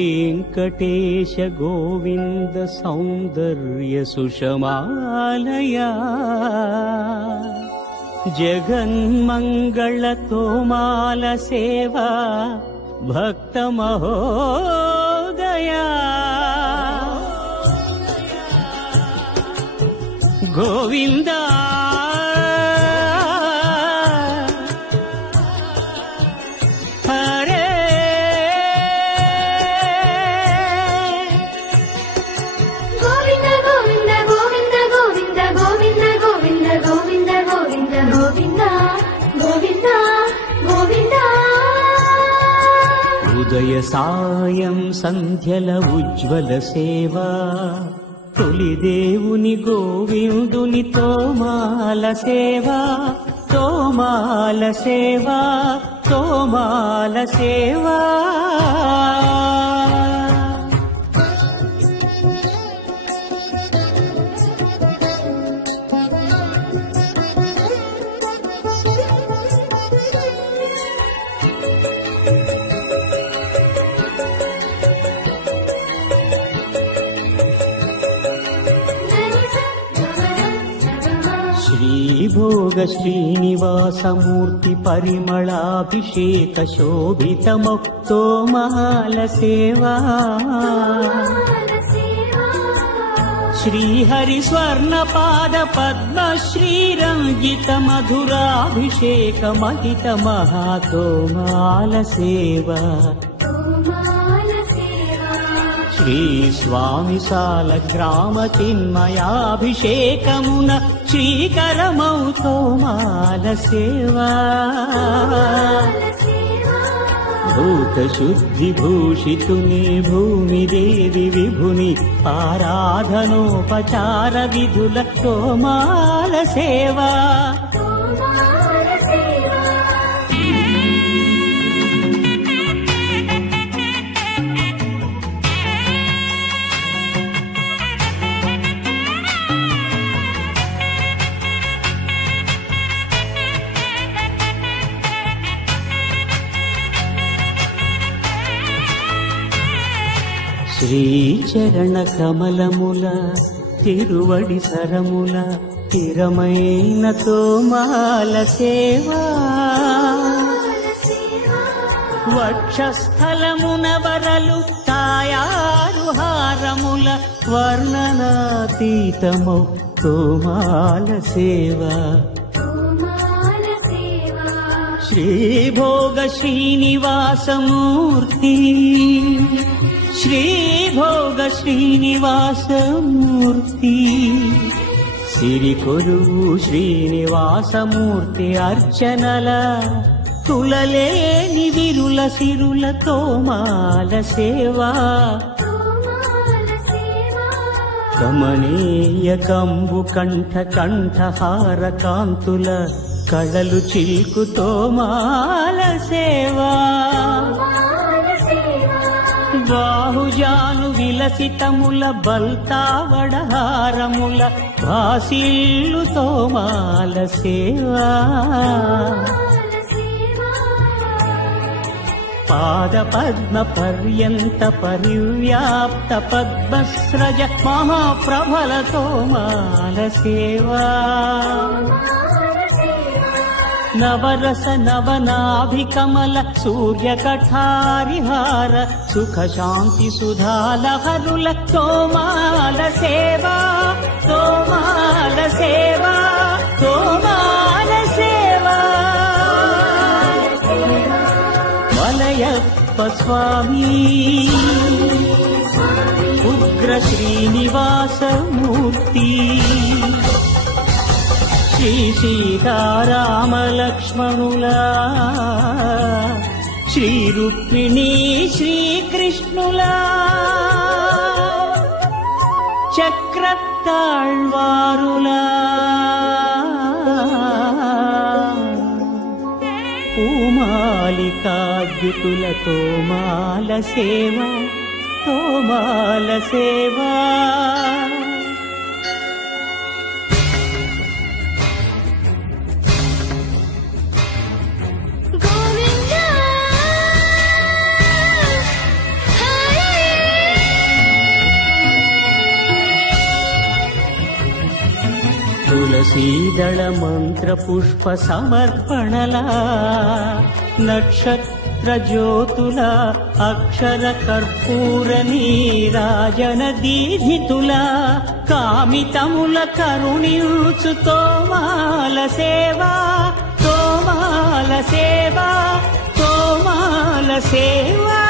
श्रीवेङ्कटेश गोविन्द सौन्दर्य सुषमालया जगन्मङ्गल तोमाल सेवा भक्त महोदया गोविन्दा ఉదయ సాయం సంధ్యల ఉజ్వల సేవా తొలి దేవుని గోవిందుని తోమాల సేవా తోమాల సేవా తోమాల సేవా श्रीभोग श्रीनिवासमूर्ति परिमलाभिषेक शोभित मुक्तोमाल सेवा श्रीहरि स्वर्ण पाद पद्म श्रीरंजित मधुराभिषेक महित महातोमाल सेवा श्री स्वामी साल ग्राम चिन्मयाभिषेकमुन श्रीकरमौ तोमाल सेवा भूत शुद्धि भूषितुनि भूमि देवी विभुनि आराधनोपचार विधुल तोमाल सेवा శ్రీచరణ కమలముల తిరువడి సరముల తిరమైన తోమాల సేవా వక్షస్థలమున వరలు తాయారు హారముల వర్ణనాతీతమౌ తోమాల సేవా శ్రీభోగ శ్రీనివాసమూర్తి श्रीभोग श्रीनिवासमूर्ति सिरिकोरुवु श्रीनिवासमूर्ति अर्चनल तुललेनि विरुल सिरुल तोमाल सेवा कमनीय कंबु कंठ कंठहार कांतुल कळलु चिल्कु तोमाल सेवा బాహుజాను విలసితముల బల్తావడహారముల భాసిల్లు తోమాల సేవా పాద పద్మ పర్యంత పరివ్యాప్త పద్మస్రజ మహాప్రభల తోమాల సేవా नवरस नवनाभिकमल सूर्यकठारिहार सुख शांति सुधालहरुल तोमाल सेवा तोमाल सेवा तोमाल सेवा वलयप्प स्वामी उग्र श्रीनिवासमूर्ति श्री सीताराम लक्ष्मणुला श्री रुक्मिणी श्री कृष्णुला चक्रताळ्वारुला पूमालिकाद्युतुल तोमाल सेवा तोमाल सेवा తులసీదళ మంత్ర పుష్ప సమర్పణలా నక్షత్ర జ్యోతుల అక్షర కర్పూర నీరాజన దీధితుల కామితముల కరుణించు తోమాల సేవా తోమాల సేవా తోమాల సేవా